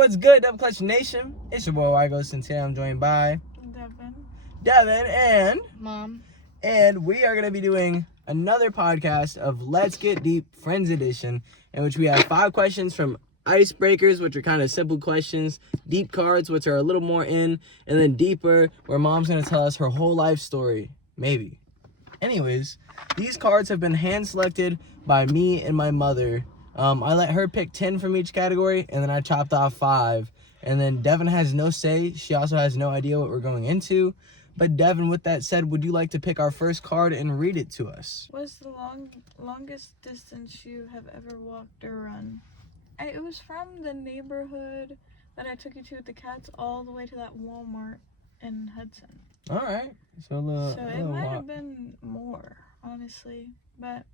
what's good, Double Clutch Nation? It's your boy Wygos, and today I'm joined by Devin, and Mom. And we are going to be doing another podcast of Let's Get Deep Friends Edition, in which we have 5 questions from icebreakers, which are kind of simple questions, deep cards, which are a little more in, and then deeper, where Mom's going to tell us her whole life story. Maybe. Anyways, these cards have been hand-selected by me and my mother. I let her pick 10 from each category, and then I chopped off 5. And then Devin has no say. She also has no idea what we're going into. But Devin, with that said, would you like to pick our first card and read it to us? What's the longest distance you have ever walked or run? It was from the neighborhood that I took you to with the cats all the way to that Walmart in Hudson. All right. So it might have been more, honestly. But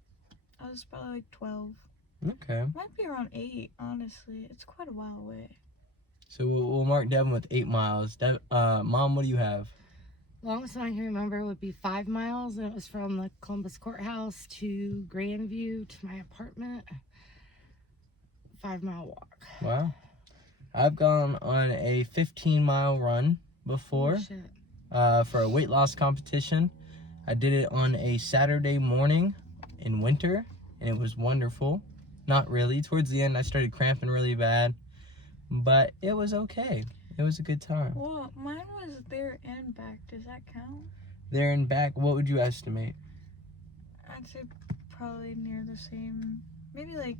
I was probably like 12. Okay. Might be around 8, honestly. It's quite a while away. So we'll mark Devin with 8 miles. Mom, what do you have? Longest one I can remember would be 5 miles, and it was from the Columbus Courthouse to Grandview to my apartment. 5-mile walk. Wow. I've gone on a 15-mile run before for a weight loss competition. I did it on a Saturday morning in winter, and it was wonderful. Not really. Towards the end, I started cramping really bad, but it was okay. It was a good time. Well, mine was there and back. Does that count? There and back, what would you estimate? I'd say probably near the same. Maybe like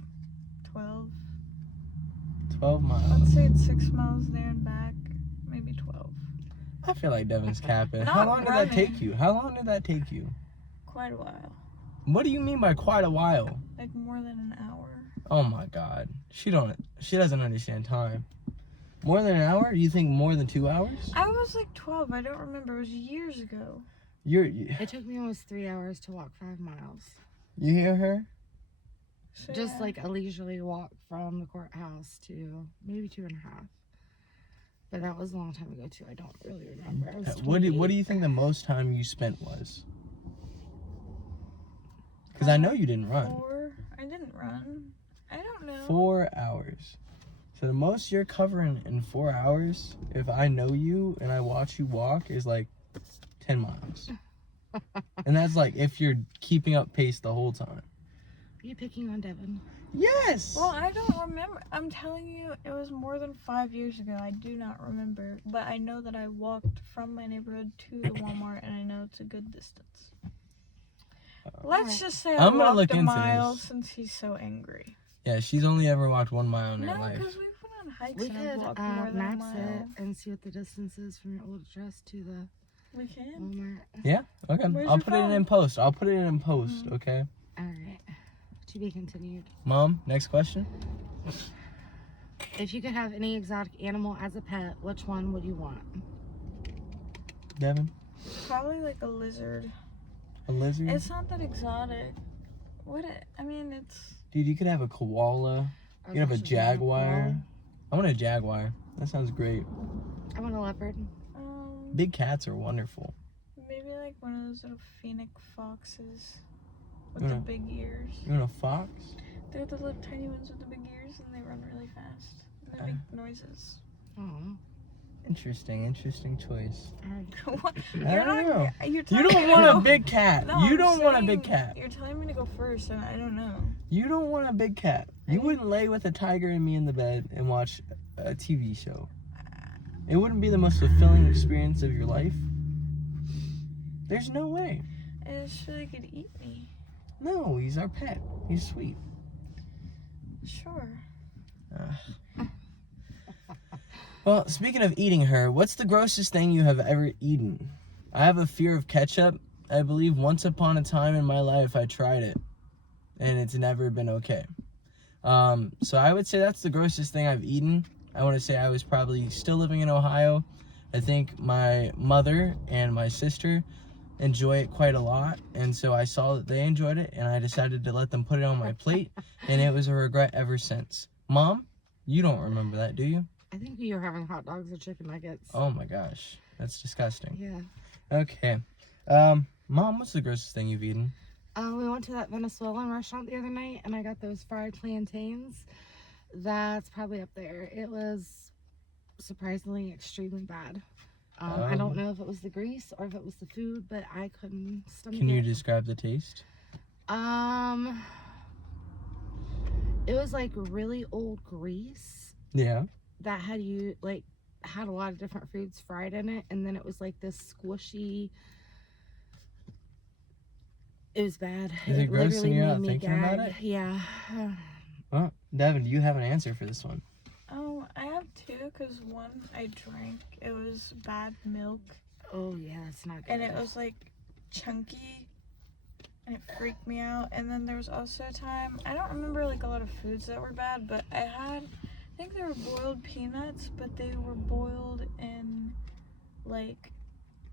12. 12 miles. Let's say it's 6 miles there and back. Maybe 12. I feel like Devin's capping. Not How long did that running. take you? How long did that take you? Quite a while. What do you mean by quite a while? Like more than an hour. Oh my God. She doesn't understand time. More than an hour? You think more than 2 hours? I was like 12. I don't remember. It was years ago. It took me almost 3 hours to walk 5 miles. You hear her? So, Just yeah. like a leisurely walk from the courthouse to maybe 2.5. But that was a long time ago too. I don't really remember. I was What do 28. you think the most time you spent was? Because I know you didn't run. 4. I didn't run. I don't know. 4 hours. So the most you're covering in 4 hours, if I know you and I watch you walk, is like 10 miles. And that's like if you're keeping up pace the whole time. Are you picking on Devin? Yes! Well, I don't remember. I'm telling you, it was more than 5 years ago. I do not remember. But I know that I walked from my neighborhood to the Walmart, and I know it's a good distance. Let's just say I I'm gonna walked look a into mile this. since he's so angry. Yeah, she's only ever walked 1 mile in her No, life. because we went on hikes We and I've could walked more than a maps mile. it and see what the distance is from your old address to the We can. Walmart. Yeah? Okay. Where's I'll your put it phone? in post. Okay? Alright. To be continued. Mom, next question. If you could have any exotic animal as a pet, which one would you want? Devin? Probably like a lizard. A lizard? It's not that exotic. It's... Dude, you could have a koala. You could have a jaguar. I want a jaguar. That sounds great. I want a leopard. Big cats are wonderful. Maybe like one of those little phoenix foxes with the big ears. You want a fox? They're the little tiny ones with the big ears, and they run really fast. And they make noises. Oh. Interesting choice. What? I don't know. You don't want a big cat. No, You don't want a saying big cat. You're telling me to go first, and I don't know. You don't want a big cat. You wouldn't lay with a tiger and me in the bed and watch a TV show. It wouldn't be the most fulfilling experience of your life. There's no way. I just feel like it'd eat me. No, he's our pet. He's sweet. Sure. Well, speaking of eating her, what's the grossest thing you have ever eaten? I have a fear of ketchup. I believe once upon a time in my life I tried it, and it's never been okay. So I would say that's the grossest thing I've eaten. I want to say I was probably still living in Ohio. I think my mother and my sister enjoy it quite a lot, and so I saw that they enjoyed it, and I decided to let them put it on my plate, and it was a regret ever since. Mom, you don't remember that, do you? I think you were having hot dogs or chicken nuggets. Oh my gosh, that's disgusting. Yeah. Okay. Mom, what's the grossest thing you've eaten? We went to that Venezuelan restaurant the other night, and I got those fried plantains. That's probably up there. It was surprisingly extremely bad. I don't know if it was the grease or if it was the food, but I couldn't stomach it. Can you describe the taste? It was like really old grease Yeah. that had a lot of different foods fried in it, and then it was like this squishy. It was bad. Is it grossing literally you made out me thinking gag. about it? Yeah. Well, Devin, do you have an answer for this one? Oh, I have two, because one I drank, it was bad milk, Oh yeah, that's not good. and it was like chunky, and it freaked me out. And then there was also a time, I don't remember like a lot of foods that were bad, but I think they were boiled peanuts, but they were boiled in like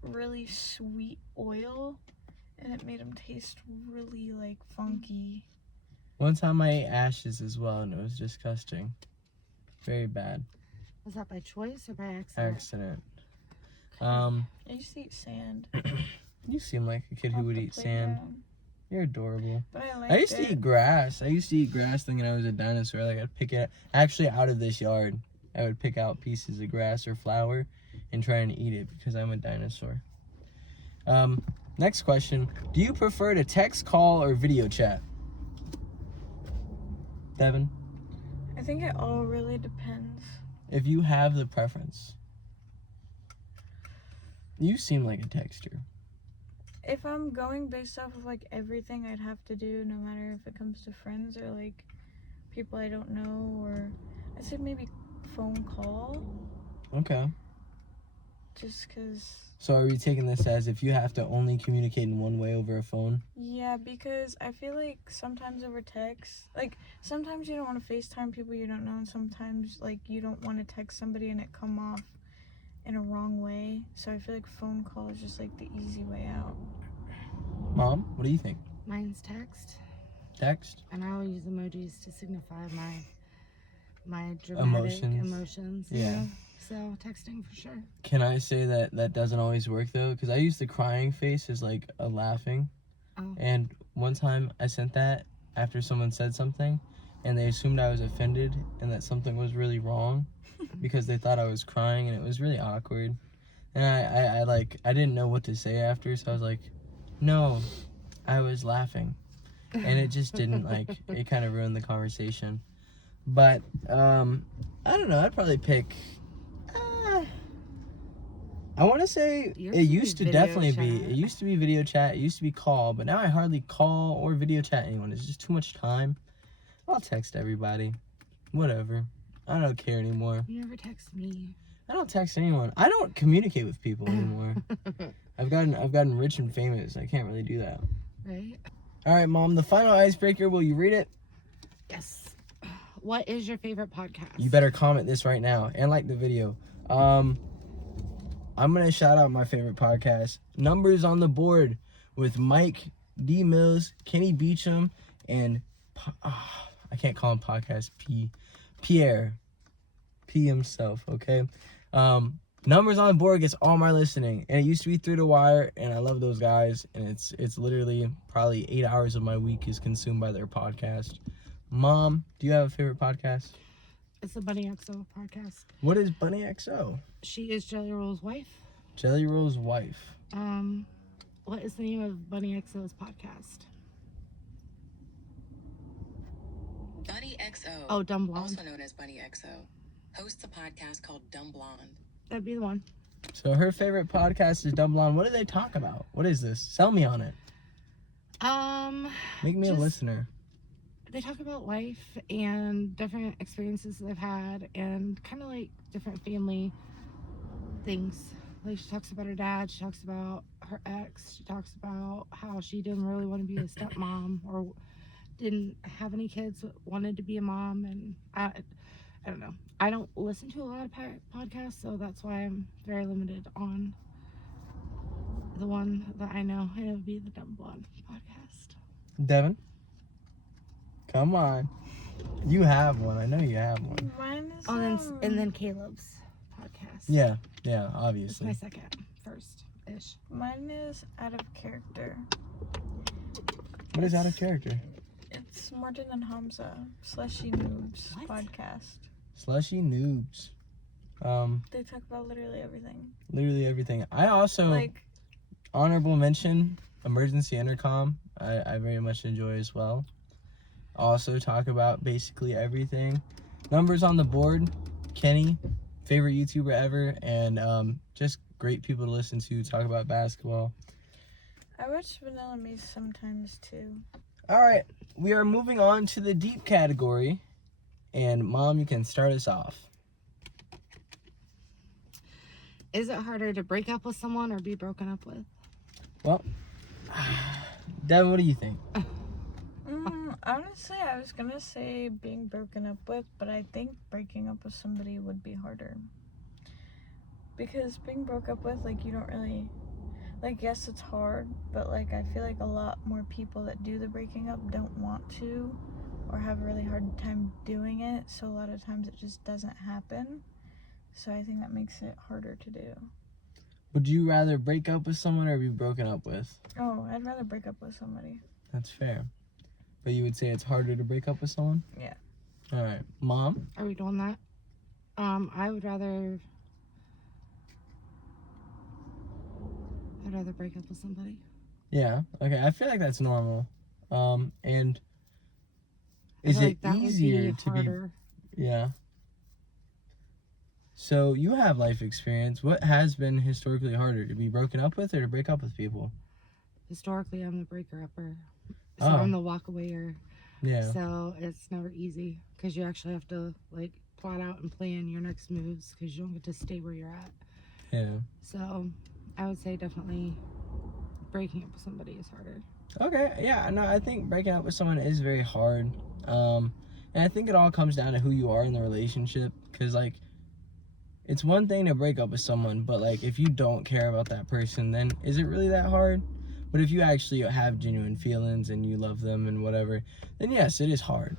really sweet oil, and it made them taste really like funky. One time I ate ashes as well, and it was disgusting. Very bad. Was that by choice or by accident? Accident. I used to eat sand. You seem like a kid who off would the eat sand. playground, You're adorable. but I liked I used to it. eat grass. I used to eat grass thinking I was a dinosaur. Like, I'd pick it actually out of this yard. I would pick out pieces of grass or flour and try and eat it because I'm a dinosaur. Next question. Do you prefer to text, call, or video chat? Devin? I think it all really depends. If you have the preference. You seem like a texter. If I'm going based off of like everything I'd have to do, no matter if it comes to friends or like people I don't know, or I said maybe phone call, Okay. just because. So are we taking this as if you have to only communicate in one way over a phone? Yeah, because I feel like sometimes over text, like sometimes you don't want to FaceTime people you don't know, and sometimes like you don't want to text somebody and it come off in a wrong way. So I feel like phone call is just like the easy way out. Mom, what do you think? Mine's text, Text? and I will use emojis to signify my dramatic emotions. You Yeah. know? So texting for sure. Can I say that doesn't always work though? Because I use the crying face as like a laughing. Oh. And one time I sent that after someone said something and they assumed I was offended and that something was really wrong because they thought I was crying, and it was really awkward. And I didn't know what to say after, so I was like, no, I was laughing. And it just didn't it kind of ruined the conversation. But I don't know, I'd probably pick I want to say Yours it would be used to video definitely be. chat. It used to be video chat. It used to be call, but now I hardly call or video chat anyone. It's just too much time. I'll text everybody. Whatever. I don't care anymore. You never text me. I don't text anyone. I don't communicate with people anymore. I've gotten rich and famous. I can't really do that. Right? All right, Mom. The final icebreaker. Will you read it? Yes. What is your favorite podcast? You better comment this right now and like the video. I'm going to shout out my favorite podcast, Numbers on the Board, with Mike D. Mills, Kenny Beecham, and I can't call him podcast Pierre P himself, okay? Numbers on the Board gets all my listening, and it used to be Through the Wire, and I love those guys, and it's literally probably 8 hours of my week is consumed by their podcast. Mom, do you have a favorite podcast? It's the Bunny XO podcast. What is Bunny XO? She is Jelly Roll's wife. Jelly Roll's wife. What is the name of Bunny XO's podcast? Bunny XO, Oh, Dumb Blonde. also known as Bunny XO, hosts a podcast called Dumb Blonde. That'd be the one. So her favorite podcast is Dumb Blonde. What do they talk about? What is this? Sell me on it. Make me a just- listener. They talk about life and different experiences they've had, and kind of like different family things. Like she talks about her dad, she talks about her ex, she talks about how she didn't really want to be a stepmom or didn't have any kids but wanted to be a mom. And I don't know. I don't listen to a lot of podcasts, so that's why I'm very limited on the one that I know, and it would be the Dumb Blonde podcast. Devin? Come on. You have one. I know you have one. Mine is Oh, and then Caleb's podcast. Yeah, It's obviously. my first-ish. mine is Out of Character. What is out of character? It's Martin and Hamza, Slushy Noobs What? podcast. Slushy Noobs. They talk about literally everything. Literally everything. I also Like, honorable mention emergency intercom. I very much enjoy as well. Also talk about basically everything. Numbers on the board. Kenny, favorite YouTuber ever, and just great people to listen to talk about basketball. I watch Vanilla Mace sometimes too. All right, we are moving on to the deep category, and Mom, you can start us off. Is it harder to break up with someone or be broken up with? Devin, what do you think? Honestly, I was gonna say being broken up with, but I think breaking up with somebody would be harder. Because being broke up with, like, you don't really, like, yes, it's hard, but, like, I feel like a lot more people that do the breaking up don't want to, or have a really hard time doing it, so a lot of times it just doesn't happen. So I think that makes it harder to do. Would you rather break up with someone or be broken up with? Oh, I'd rather break up with somebody. That's fair. But you would say it's harder to break up with someone? Yeah. All right. Mom? Are we doing that? I'd rather break up with somebody. Yeah. Okay. I feel like that's normal. And I is feel it like that would easier be to harder. be? Yeah. So you have life experience. What has been historically harder, to be broken up with or to break up with people? Historically, I'm the breaker-upper. So Oh. I'm the walk-awayer. Yeah. So it's never easy because you actually have to, like, plot out and plan your next moves because you don't get to stay where you're at. Yeah. So I would say definitely breaking up with somebody is harder. Okay. Yeah. No, I think breaking up with someone is very hard. And I think it all comes down to who you are in the relationship. Because, like, it's one thing to break up with someone, but, like, if you don't care about that person, then is it really that hard? But if you actually have genuine feelings and you love them and whatever, then yes, it is hard.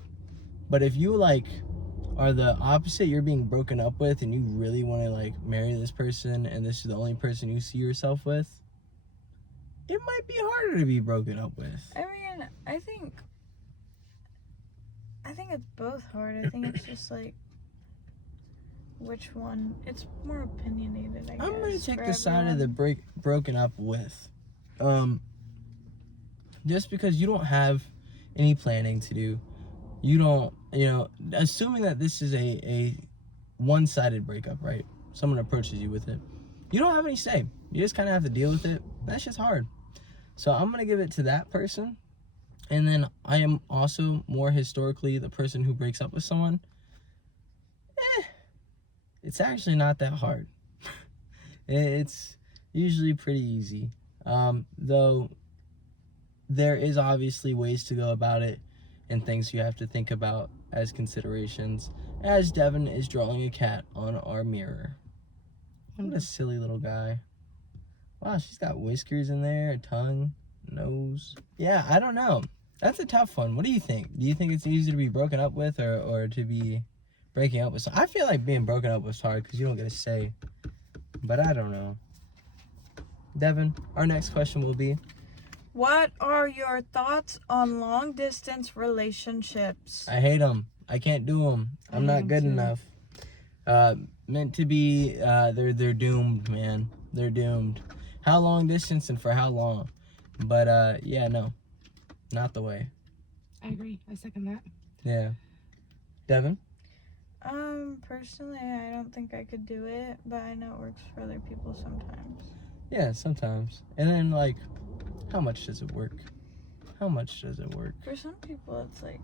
But if you, like, are the opposite, you're being broken up with and you really want to, like, marry this person and this is the only person you see yourself with, it might be harder to be broken up with. I mean, I think it's both hard. I think it's just, like, which one. It's more opinionated, I guess. I'm going to take for the side of the everyone. broken up with. Just because you don't have any planning to do. You don't, assuming that this is a one-sided breakup, right? Someone approaches you with it. You don't have any say. You just kind of have to deal with it. That's just hard. So I'm going to give it to that person. And then I am also more historically the person who breaks up with someone. It's actually not that hard. It's usually pretty easy. Though there is obviously ways to go about it and things you have to think about as considerations, as Devin is drawing a cat on our mirror. What a silly little guy. Wow, she's got whiskers in there, a tongue, nose. Yeah, I don't know. That's a tough one. What do you think? Do you think it's easier to be broken up with or to be breaking up with someone? I feel like being broken up was hard because you don't get a say. But I don't know. Devin, our next question will be, What are your thoughts on long distance relationships? I hate them. I can't do them. I'm not good enough. Meant to be, they're doomed, man. They're doomed. How long distance and for how long? But, yeah, no. Not the way. I agree. I second that. Yeah. Devin? Personally, I don't think I could do it, but I know it works for other people sometimes. Yeah, sometimes. And then, like, how much does it work? How much does it work? For some people, it's like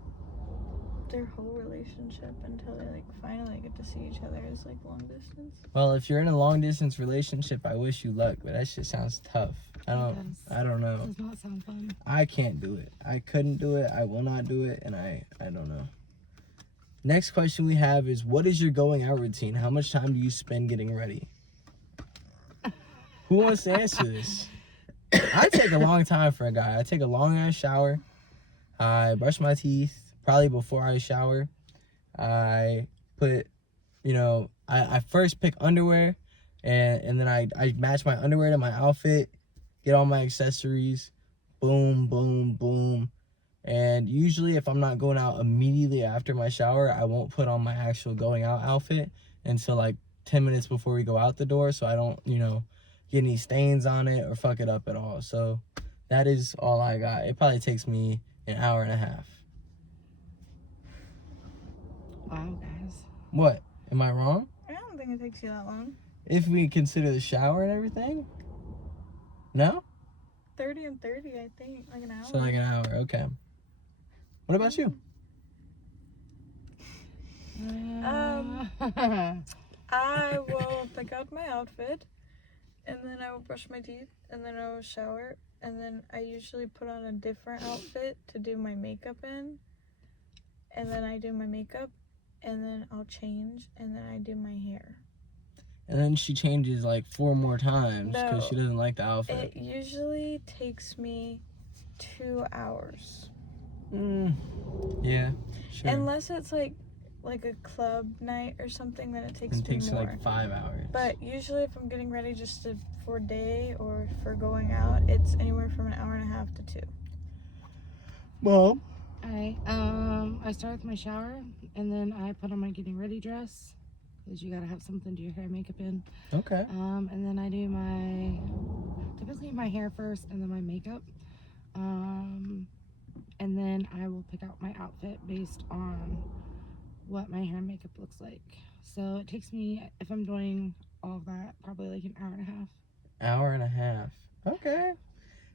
their whole relationship until they, like, finally get to see each other is, like, long distance. Well, if you're in a long distance relationship, I wish you luck, but that shit sounds tough. I don't know. It does not sound fun. I can't do it. I couldn't do it. I will not do it, and I don't know. Next question we have is, what is your going out routine? How much time do you spend getting ready? Who wants to answer this? I take a long time for a guy. I take a long ass shower. I brush my teeth probably before I shower. I put, I first pick underwear and then I match my underwear to my outfit, get all my accessories, boom, boom, boom. And usually if I'm not going out immediately after my shower, I won't put on my actual going out outfit until like 10 minutes before we go out the door, so I don't, get any stains on it or fuck it up at all. So that is all I got. It probably takes me an hour and a half. Wow, guys. What? Am I wrong? I don't think it takes you that long. If we consider the shower and everything? No? 30 and 30, I think. Like an hour. So like an hour, okay. What about you? I will pick out my outfit, and then I will brush my teeth, and then I will shower, and then I usually put on a different outfit to do my makeup in, and then I do my makeup, and then I'll change, and then I do my hair. And then she changes like 4 more times because she doesn't like the outfit. It usually takes me 2 hours. Yeah, sure. Unless it's like a club night or something, then it takes me more. Like 5 hours. But usually if I'm getting ready for a day or for going out, it's anywhere from an hour and a half to 2. Mom? Alright, I start with my shower, and then I put on my getting ready dress, because you gotta have something to do your hair and makeup in. Okay. And then I do typically my hair first, and then my makeup. And then I will pick out my outfit based on what my hair and makeup looks like. So it takes me, if I'm doing all of that, probably like an hour and a half. Hour and a half. Okay.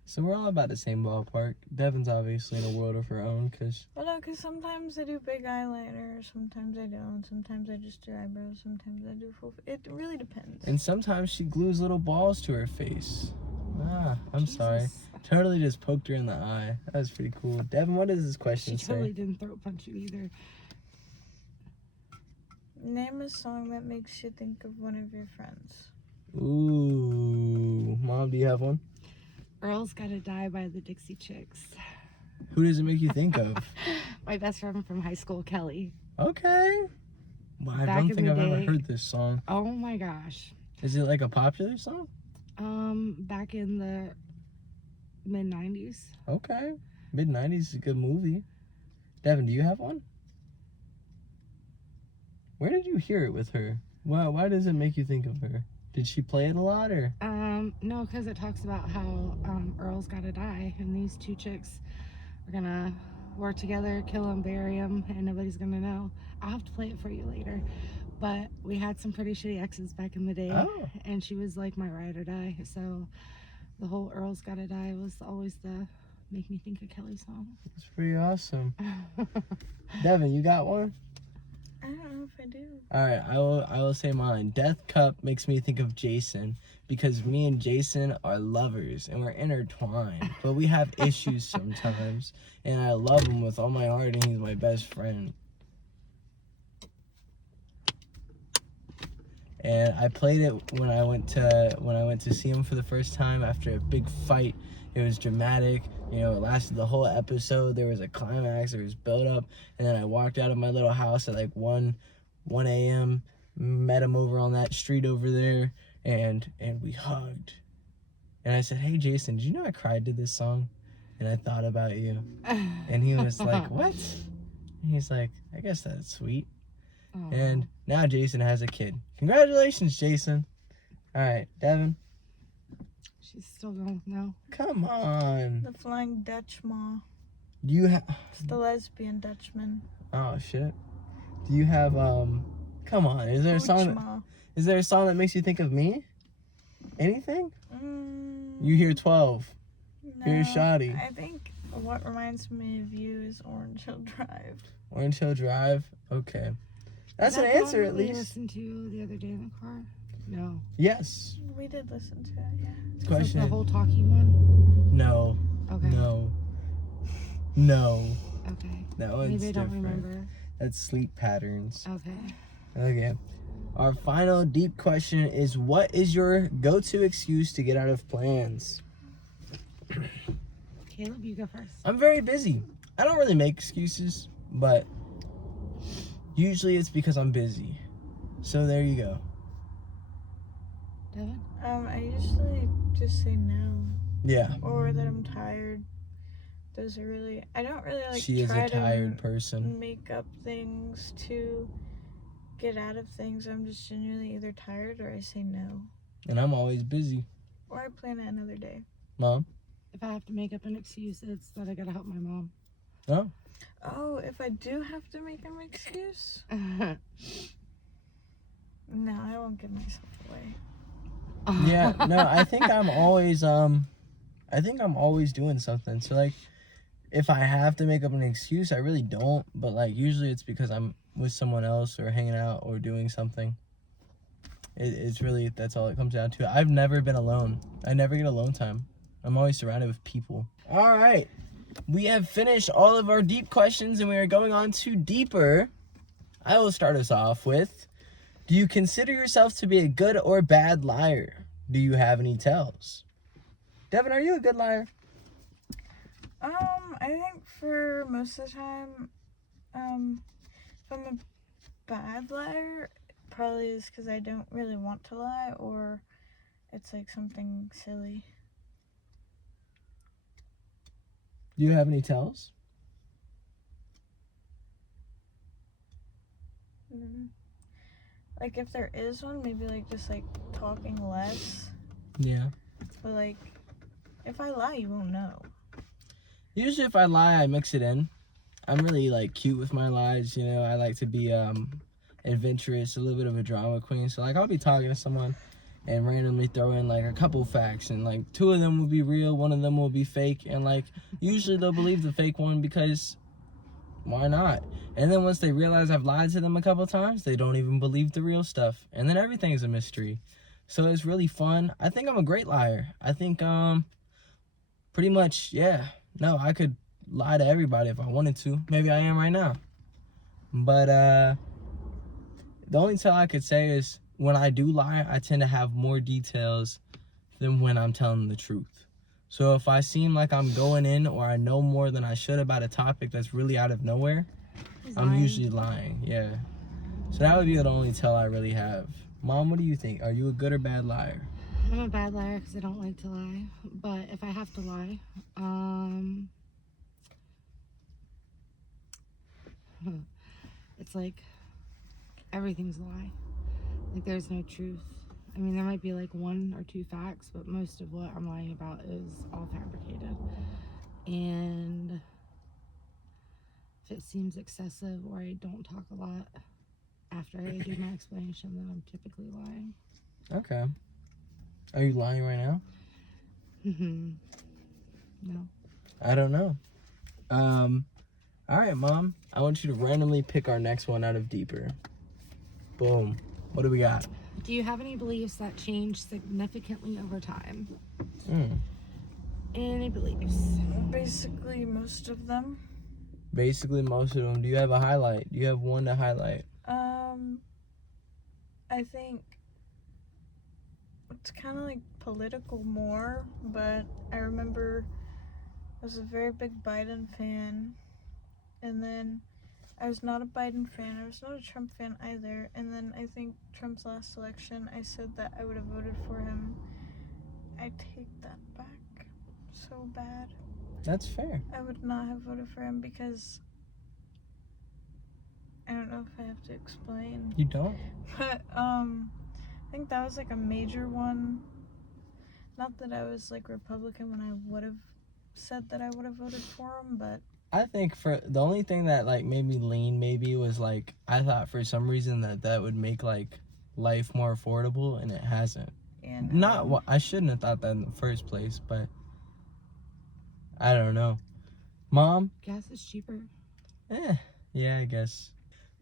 So we're all about the same ballpark. Devin's obviously in a world of her own, because... Well, no, because sometimes I do big eyeliner, sometimes I don't, sometimes I just do eyebrows, sometimes I do full... It really depends. And sometimes she glues little balls to her face. I'm Jesus. sorry. Totally just poked her in the eye. That was pretty cool. Devin, what does this question She totally say? didn't throat punch you either. Name a song that makes you think of one of your friends. Ooh. Mom, do you have one? Earl's Gotta Die by the Dixie Chicks. Who does it make you think of? My best friend from high school, Kelly. Okay. Well, I Back don't in think the I've ever day- heard this song. Oh my gosh. Is it like a popular song? Back in the mid-90s. Okay. Mid-90s is a good movie. Devin, do you have one? Where did you hear it with her? Why does it make you think of her? Did she play it a lot, or? No, because it talks about how Earl's gotta die, and these two chicks are gonna work together, kill him, bury him, and nobody's gonna know. I'll have to play it for you later. But we had some pretty shitty exes back in the day, and she was like my ride or die. So the whole Earl's Gotta Die was always the make me think of Kelly song. It's pretty awesome. Devin, you got one? I don't know if I do. Alright, I will say mine. Death Cup makes me think of Jason, because me and Jason are lovers and we're intertwined, but we have issues sometimes, and I love him with all my heart, and he's my best friend. And I played it when I went to see him for the first time after a big fight. It was dramatic. It lasted the whole episode. There was a climax. There was build up. And then I walked out of my little house at like 1 a.m. Met him over on that street over there, and we hugged. And I said, "Hey, Jason, did you know I cried to this song? And I thought about you." And he was like, "What?" And he's like, "I guess that's sweet." Oh. And now Jason has a kid. Congratulations, Jason. All right, Devin. She's still going now. Come on. The Flying Dutchman. Do you have... It's the lesbian Dutchman. Oh, shit. Do you have, Come on. Is there a song that makes you think of me? Anything? You hear 12. No, You're shoddy. I think what reminds me of you is Orange Hill Drive. Orange Hill Drive? Okay. That's Is an that the answer, one at we least. listened to the other day in the car? No. Yes. We did listen to it, yeah. Is that Question. the whole talking one? No. Okay. No. Okay. That one's Maybe I don't different. remember. That's Sleep Patterns. Okay. Okay. Our final deep question is, what is your go-to excuse to get out of plans? Caleb, you go first. I'm very busy. I don't really make excuses, but usually it's because I'm busy. So there you go. Devin? I usually just say no. Yeah. Or that I'm tired. Those are really... I don't really, She is try a tired to person. make up things to get out of things, I'm just genuinely either tired or I say no. And I'm always busy. Or I plan it another day. Mom? If I have to make up an excuse, it's that I gotta help my mom. Oh. Oh, if I do have to make an excuse? No, I won't give myself away. Yeah, no, I think I'm always doing something. So like if I have to make up an excuse, I really don't, but like usually it's because I'm with someone else or hanging out or doing something. It's really, that's all it comes down to. I've never been alone. I never get alone time. I'm always surrounded with people. All right. We have finished all of our deep questions and we are going on to deeper. I will start us off with, do you consider yourself to be a good or bad liar? Do you have any tells? Devin, are you a good liar? I think for most of the time, if I'm a bad liar, probably is because I don't really want to lie, or it's like something silly. Do you have any tells? Like if there is one, maybe like just like talking less. Yeah. But like, if I lie, you won't know. Usually if I lie, I mix it in. I'm really like cute with my lies, you know. I like to be adventurous, a little bit of a drama queen. So like I'll be talking to someone and randomly throw in like a couple facts, and like 2 of them will be real, 1 of them will be fake, and like usually they'll believe the fake one because why not? And then once they realize I've lied to them a couple times, they don't even believe the real stuff, and then everything's a mystery. So it's really fun. I think I'm a great liar. I think pretty much, yeah. No, I could lie to everybody if I wanted to. Maybe I am right now. But the only tell I could say is when I do lie, I tend to have more details than when I'm telling the truth. So if I seem like I'm going in or I know more than I should about a topic that's really out of nowhere, I'm usually lying. Yeah. So that would be the only tell I really have. Mom, what do you think? Are you a good or bad liar? I'm a bad liar because I don't like to lie. But if I have to lie, it's like everything's a lie. Like there's no truth. I mean, there might be like 1 or 2 facts, but most of what I'm lying about is all fabricated. And if it seems excessive or I don't talk a lot after I do my explanation, then I'm typically lying. Okay. Are you lying right now? No. I don't know. All right, Mom. I want you to randomly pick our next one out of Deeper. Boom. What do we got? Do you have any beliefs that change significantly over time? Any beliefs? Basically, most of them. Basically, most of them. Do you have a highlight? Do you have one to highlight? I think it's kind of like political more, but I remember I was a very big Biden fan, and then I was not a Biden fan, I was not a Trump fan either, and then I think Trump's last election, I said that I would have voted for him. I take that back so bad. That's fair. I would not have voted for him because I don't know if I have to explain. You don't? But I think that was like a major one. Not that I was like Republican when I would have said that I would have voted for him, but I think for the only thing that like made me lean maybe was like I thought for some reason that would make like life more affordable, and it hasn't. and Not I shouldn't have thought that in the first place, but I don't know. Mom? Gas is cheaper. Yeah, I guess.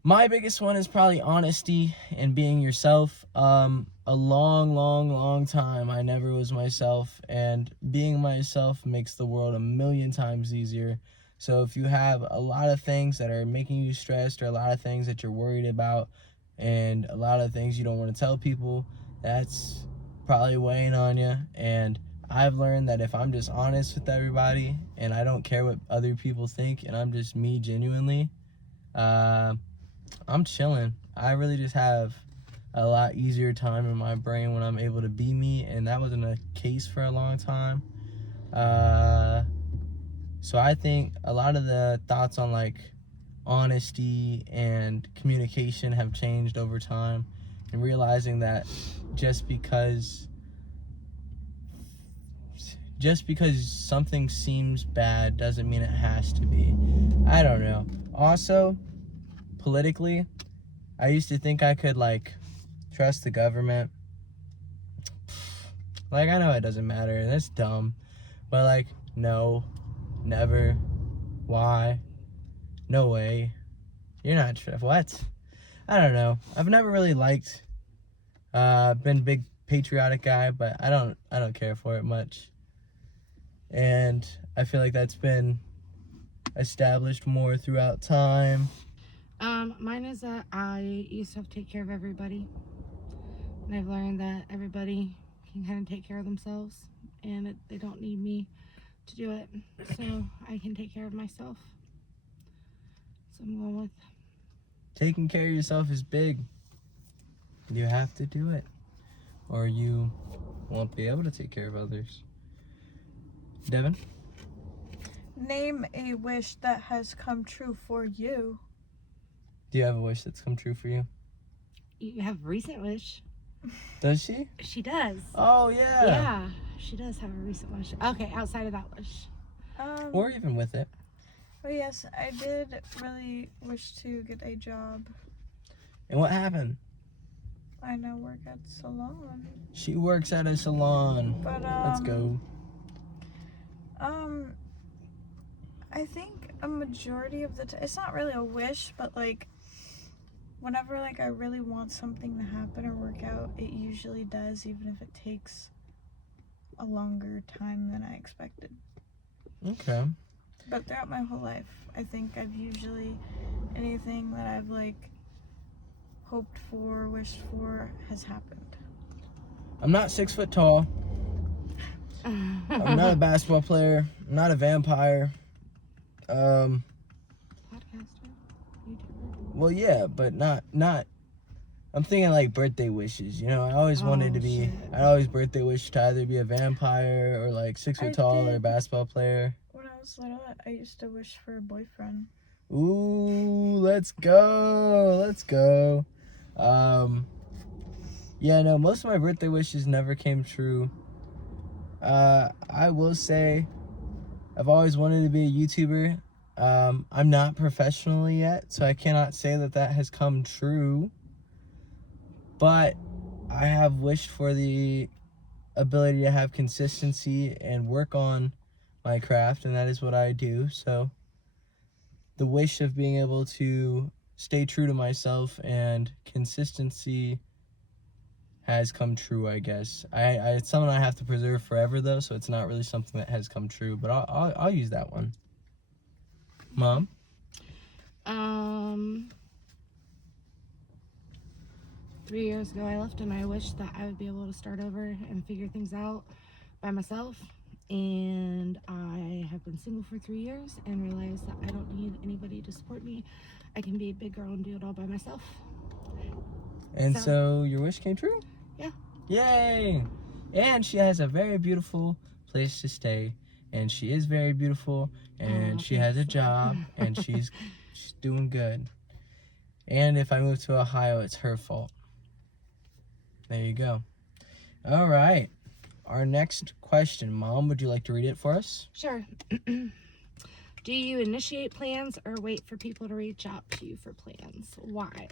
My biggest one is probably honesty and being yourself. A long time I never was myself, and being myself makes the world a million times easier. So if you have a lot of things that are making you stressed, or a lot of things that you're worried about, and a lot of things you don't want to tell people, that's probably weighing on you. And I've learned that if I'm just honest with everybody and I don't care what other people think and I'm just me genuinely, I'm chilling. I really just have a lot easier time in my brain when I'm able to be me, and that wasn't a case for a long time. So I think a lot of the thoughts on like honesty and communication have changed over time, and realizing that just because something seems bad doesn't mean it has to be. I don't know. Also, politically, I used to think I could trust the government. I know it doesn't matter and that's dumb, but no, never, why, no way, you're not what? I don't know. I've never really been a big patriotic guy, but I don't care for it much. And I feel like that's been established more throughout time. Mine is that I used to have to take care of everybody. And I've learned that everybody can kind of take care of themselves, and they don't need me to do it. So I can take care of myself. So I'm going with Taking care of yourself is big. You have to do it, or you won't be able to take care of others. Devin? Name a wish that has come true for you. Do you have a wish that's come true for you? you have a recent wish. Does she? She does. Oh, yeah. Yeah, she does have a recent wish. Okay, outside of that wish. Or even with it. But yes, I did really wish to get a job. And what happened? I now work at salon. She works at a salon. But Let's go. I think a majority of the time, it's not really a wish, but whenever I really want something to happen or work out, it usually does, even if it takes a longer time than I expected. Okay. But throughout my whole life, I think I've usually, anything that I've hoped for, wished for, has happened. I'm not 6 foot tall. I'm not a basketball player. I'm not a vampire. Podcaster, YouTuber. Well, yeah, but not. I'm thinking birthday wishes. I always wanted to be. Shit. I always birthday wish to either be a vampire or 6 foot tall or a basketball player. When I was little, I used to wish for a boyfriend. Ooh, let's go. Let's go. Yeah, no, most of my birthday wishes never came true. I will say I've always wanted to be a YouTuber. I'm not professionally yet, so I cannot say that has come true. But I have wished for the ability to have consistency and work on my craft, and that is what I do. So the wish of being able to stay true to myself and consistency has come true, I guess. It's something I have to preserve forever, though, so it's not really something that has come true, but I'll use that one. Mom? 3 years ago I left, and I wished that I would be able to start over and figure things out by myself. And I have been single for 3 years and realized that I don't need anybody to support me. I can be a big girl and do it all by myself. And so your wish came true? Yeah. Yay! And she has a very beautiful place to stay. And she is very beautiful. And she has a job. And she's doing good. And if I move to Ohio, it's her fault. There you go. All right. Our next question. Mom, would you like to read it for us? Sure. Do you initiate plans or wait for people to reach out to you for plans? Why?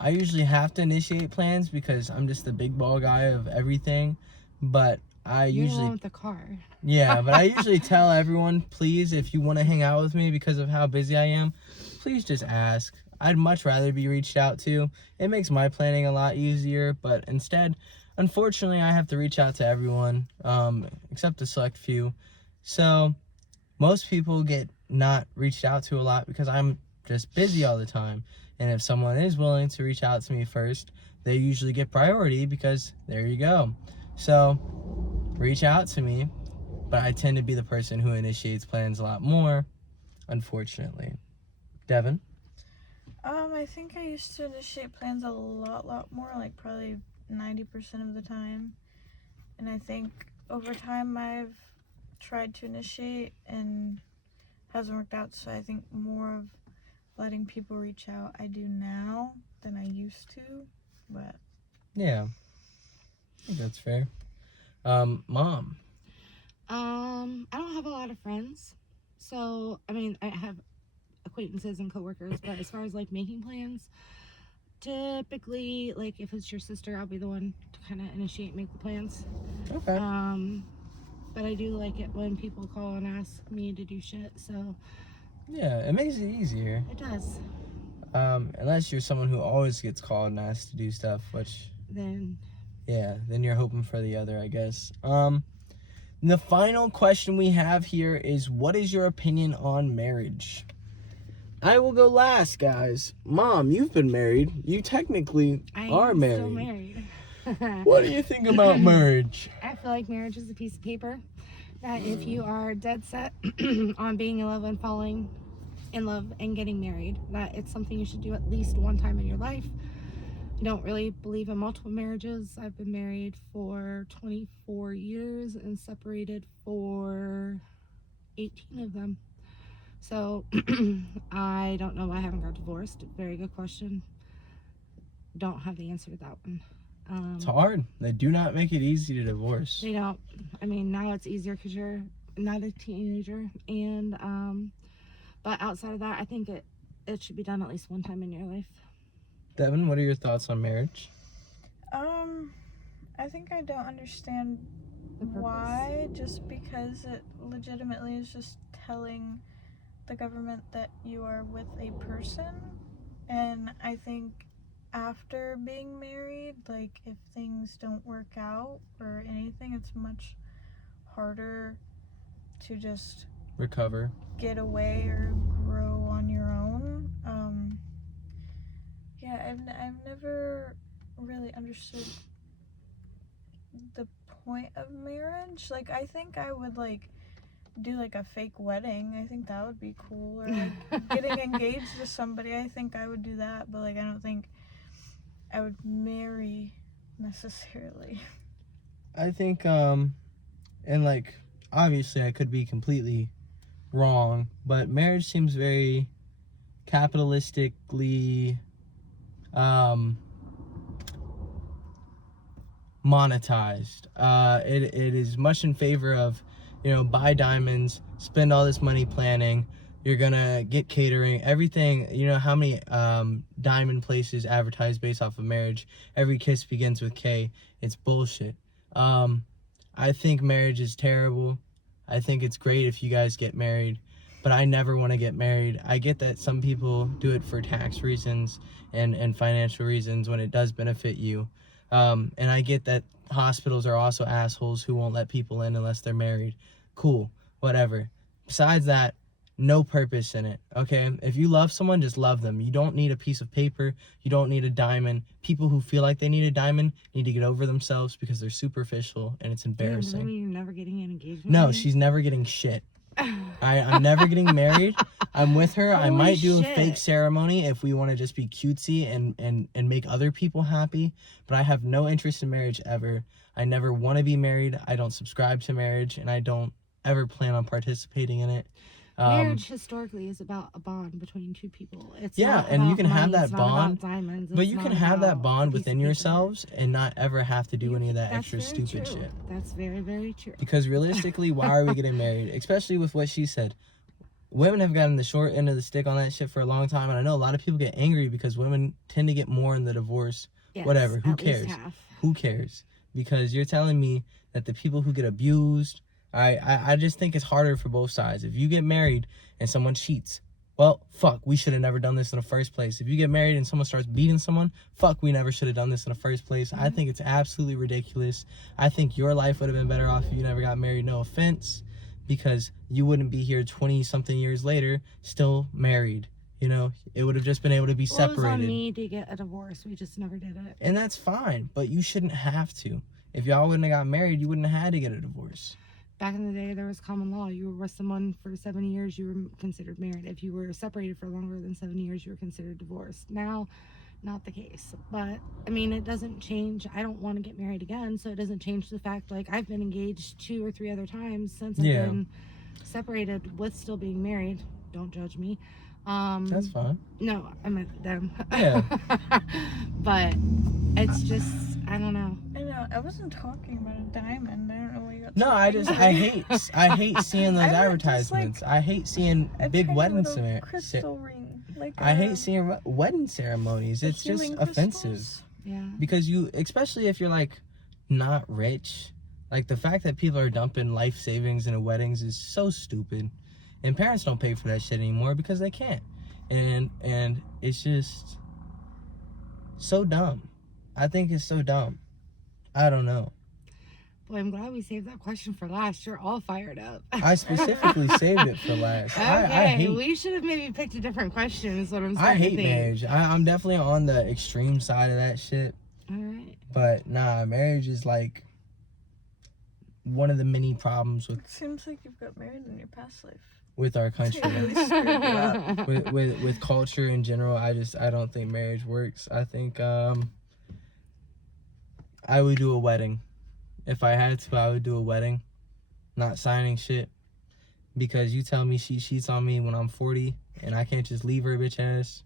I usually have to initiate plans because I'm just the big ball guy of everything. But You're the one with the car. Yeah, but I usually tell everyone, please, if you want to hang out with me because of how busy I am, please just ask. I'd much rather be reached out to. It makes my planning a lot easier, but instead, unfortunately, I have to reach out to everyone, except a select few. So most people get not reached out to a lot because I'm just busy all the time. And if someone is willing to reach out to me first, they usually get priority because there you go. So reach out to me, but I tend to be the person who initiates plans a lot more, unfortunately. Devin? I think I used to initiate plans a lot more, probably 90% of the time. And I think over time I've tried to initiate and hasn't worked out, so I think more of letting people reach out. I do now than I used to, but Yeah, I think that's fair. Mom. I don't have a lot of friends, so I mean, I have acquaintances and coworkers, but as far as like making plans, typically, like if it's your sister, I'll be the one to kind of initiate, make the plans. Okay. But I do like it when people call and ask me to do shit, so Yeah, it makes it easier. it does. Unless you're someone who always gets called and asked to do stuff, which, Then then you're hoping for the other, I guess. The final question we have here is, what is your opinion on marriage? I will go last, guys. Mom, you've been married. You technically are am married. still married. What do you think about marriage? I feel like marriage is a piece of paper that if you are dead set on being in love and falling in love and getting married, that it's something you should do at least one time in your life. I don't really believe in multiple marriages. I've been married for 24 years and separated for 18 of them. So I don't know why I haven't got divorced. Very good question. Don't have the answer to that one. It's hard. They do not make it easy to divorce. They don't. I mean, now it's easier because you're not a teenager. And, but outside of that, I think it should be done at least one time in your life. Devin, what are your thoughts on marriage? I think I don't understand why, just because it legitimately is just telling the government that you are with a person. And I think after being married, like if things don't work out or anything, it's much harder to just Recover. get away or grow on your own. I've never really understood the point of marriage. Like, I think I would like do like a fake wedding. I think that would be cool. Or like getting engaged to somebody. I think I would do that, but like I don't think I would marry necessarily. I think, and like, obviously I could be completely wrong, but marriage seems very capitalistically monetized. It is much in favor of, buy diamonds, spend all this money planning, you're gonna get catering, everything. How many diamond places advertise based off of marriage? Every kiss begins with K. It's bullshit. I think marriage is terrible. I think it's great if you guys get married, but I never want to get married. I get that some people do it for tax reasons and financial reasons when it does benefit you. And I get that hospitals are also assholes who won't let people in unless they're married. Cool, whatever. Besides that, no purpose in it, okay? If you love someone, just love them. You don't need a piece of paper. You don't need a diamond. People who feel like they need a diamond need to get over themselves because they're superficial and it's embarrassing. Damn, you're never getting an engagement No, ring? she's never getting shit. I'm never getting married. I'm with her. I Holy might do a shit. fake ceremony if we want to just be cutesy and make other people happy, but I have no interest in marriage ever. I never want to be married. I don't subscribe to marriage, and I don't ever plan on participating in it. Marriage historically is about a bond between two people. It's Yeah, not and you about can have money, that it's not about bond, diamonds, but it's you not can have that about bond a piece within of paper. yourselves and not ever have to do any of that That's extra very stupid true. shit. That's very, very true. Because realistically, why are we getting married? Especially with what she said. Women have gotten the short end of the stick on that shit for a long time, and I know a lot of people get angry because women tend to get more in the divorce. Yes, Whatever, who at least cares? half. Who cares? Because you're telling me that the people who get abused, I just think it's harder for both sides. If you get married and someone cheats, well, fuck, we should have never done this in the first place. If you get married and someone starts beating someone, fuck, we never should have done this in the first place. I think it's absolutely ridiculous. I think your life would have been better off if you never got married, no offense, because you wouldn't be here 20-something years later still married. It would have just been able to be separated. Well, it was on me to get a divorce. We just never did it. And that's fine, but you shouldn't have to. If y'all wouldn't have got married, you wouldn't have had to get a divorce. Back in the day, there was common law. You were with someone for 7 years, you were considered married. If you were separated for longer than 7 years, you were considered divorced. Now, not the case. But, I mean, it doesn't change. I don't want to get married again, so it doesn't change the fact, like, I've been engaged 2 or 3 other times since I've been separated with still being married. Don't judge me. That's fine. No, I meant them. Yeah. But it's just, I don't know. I know. I wasn't talking about a diamond. I don't know what you got. No, so I angry. hate seeing those I meant just, advertisements. I hate seeing A big tiny wedding little ceremonies. crystal ring. Like I hate seeing wedding ceremonies. It's just healing offensive. crystals. Yeah. Because you, especially if you're like not rich, like the fact that people are dumping life savings into weddings is so stupid. And parents don't pay for that shit anymore because they can't. And it's just so dumb. I think it's so dumb. I don't know. Boy, I'm glad we saved that question for last. You're all fired up. I specifically saved it for last. Okay, I hate we should have maybe picked a different question is what I'm I starting to hate think. marriage. I'm definitely on the extreme side of that shit. All right. But nah, marriage is like one of the many problems It seems like you've got married in your past life. with our country. Really screwed you up. with culture in general, I don't think marriage works. I think I would do a wedding. If I had to, I would do a wedding. Not signing shit. Because you tell me she cheats on me when I'm 40 and I can't just leave her bitch ass.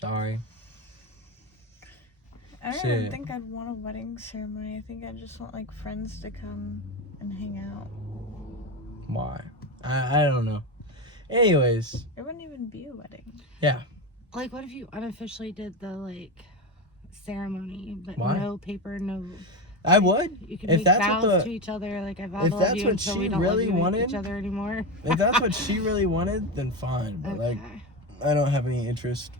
Sorry. I don't Shit. even think I'd want a wedding ceremony. I think I just want like friends to come and hang out. Why? I don't know. Anyways, It wouldn't even be a wedding. Like, what if you unofficially did the, like, ceremony, but Why? no paper, no... I would. You can If make that's vows what to each other, like, I vow if to love that's you what until she we don't really love you wanted- each other anymore. If that's what she really wanted, then fine. But like, Okay. I don't have any interest.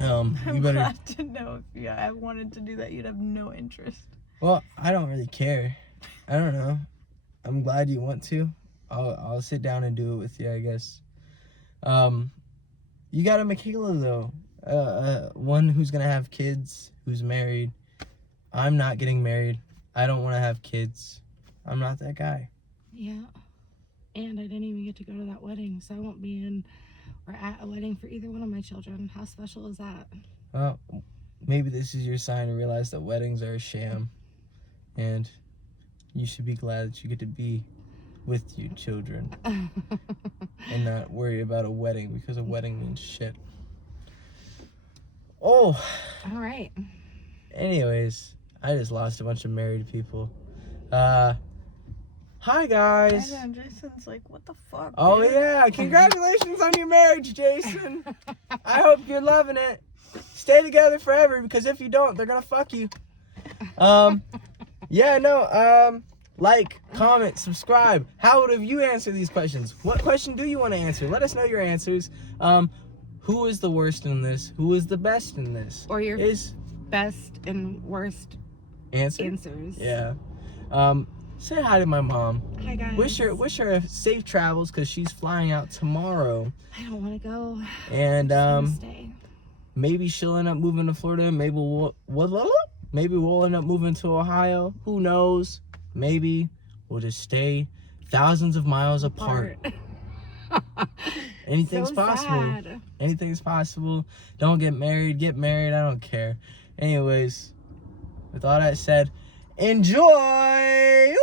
You I'm better. glad to know if I wanted to do that, you'd have no interest. Well, I don't really care. I don't know. I'm glad you want to. I'll sit down and do it with you, I guess. You got a Michaela though. One who's gonna have kids, who's married. I'm not getting married. I don't want to have kids. I'm not that guy. Yeah. And I didn't even get to go to that wedding, so I won't be in or at a wedding for either one of my children. How special is that? Well, maybe this is your sign to realize that weddings are a sham. And you should be glad that you get to be with your children and not worry about a wedding, because a wedding means shit. Oh, All right. anyways, I just lost a bunch of married people. Hi guys. I know, Jason's like, what the fuck? Oh dude? yeah, congratulations on your marriage, Jason. I hope you're loving it. Stay together forever, because if you don't, they're gonna fuck you. Yeah, no, like, comment, subscribe. How would have you answered these questions? What question do you want to answer? Let us know your answers. Who is the worst in this? Who is the best in this? Or your Is best and worst answers? answers. Yeah. Say hi to my mom. Hi, guys. Wish her safe travels, because she's flying out tomorrow. I don't want to go. And I just wanna stay. maybe she'll end up moving to Florida. Maybe we'll end up moving to Ohio. Who knows? Maybe we'll just stay thousands of miles apart. Anything's So possible. sad. Anything's possible. Don't get married. Get married. I don't care. Anyways, with all that said, enjoy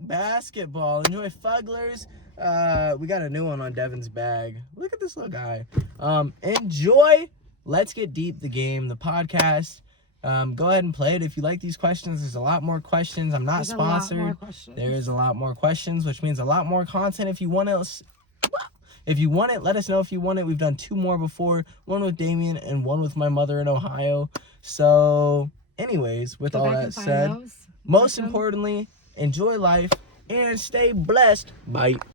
basketball. Enjoy Fugglers. We got a new one on Devin's bag. Look at this little guy. Enjoy Let's Get Deep, the game, the podcast. Go ahead and play it if you like these questions. There's a lot more questions. I'm not There's a lot sponsored. more questions. There is a lot more questions, which means a lot more content. If you want it, let us know if you want it. We've done 2 more before, one with Damien and one with my mother in Ohio. So anyways, with Go all back that and find said, those. most Welcome. importantly, enjoy life and stay blessed. Bye.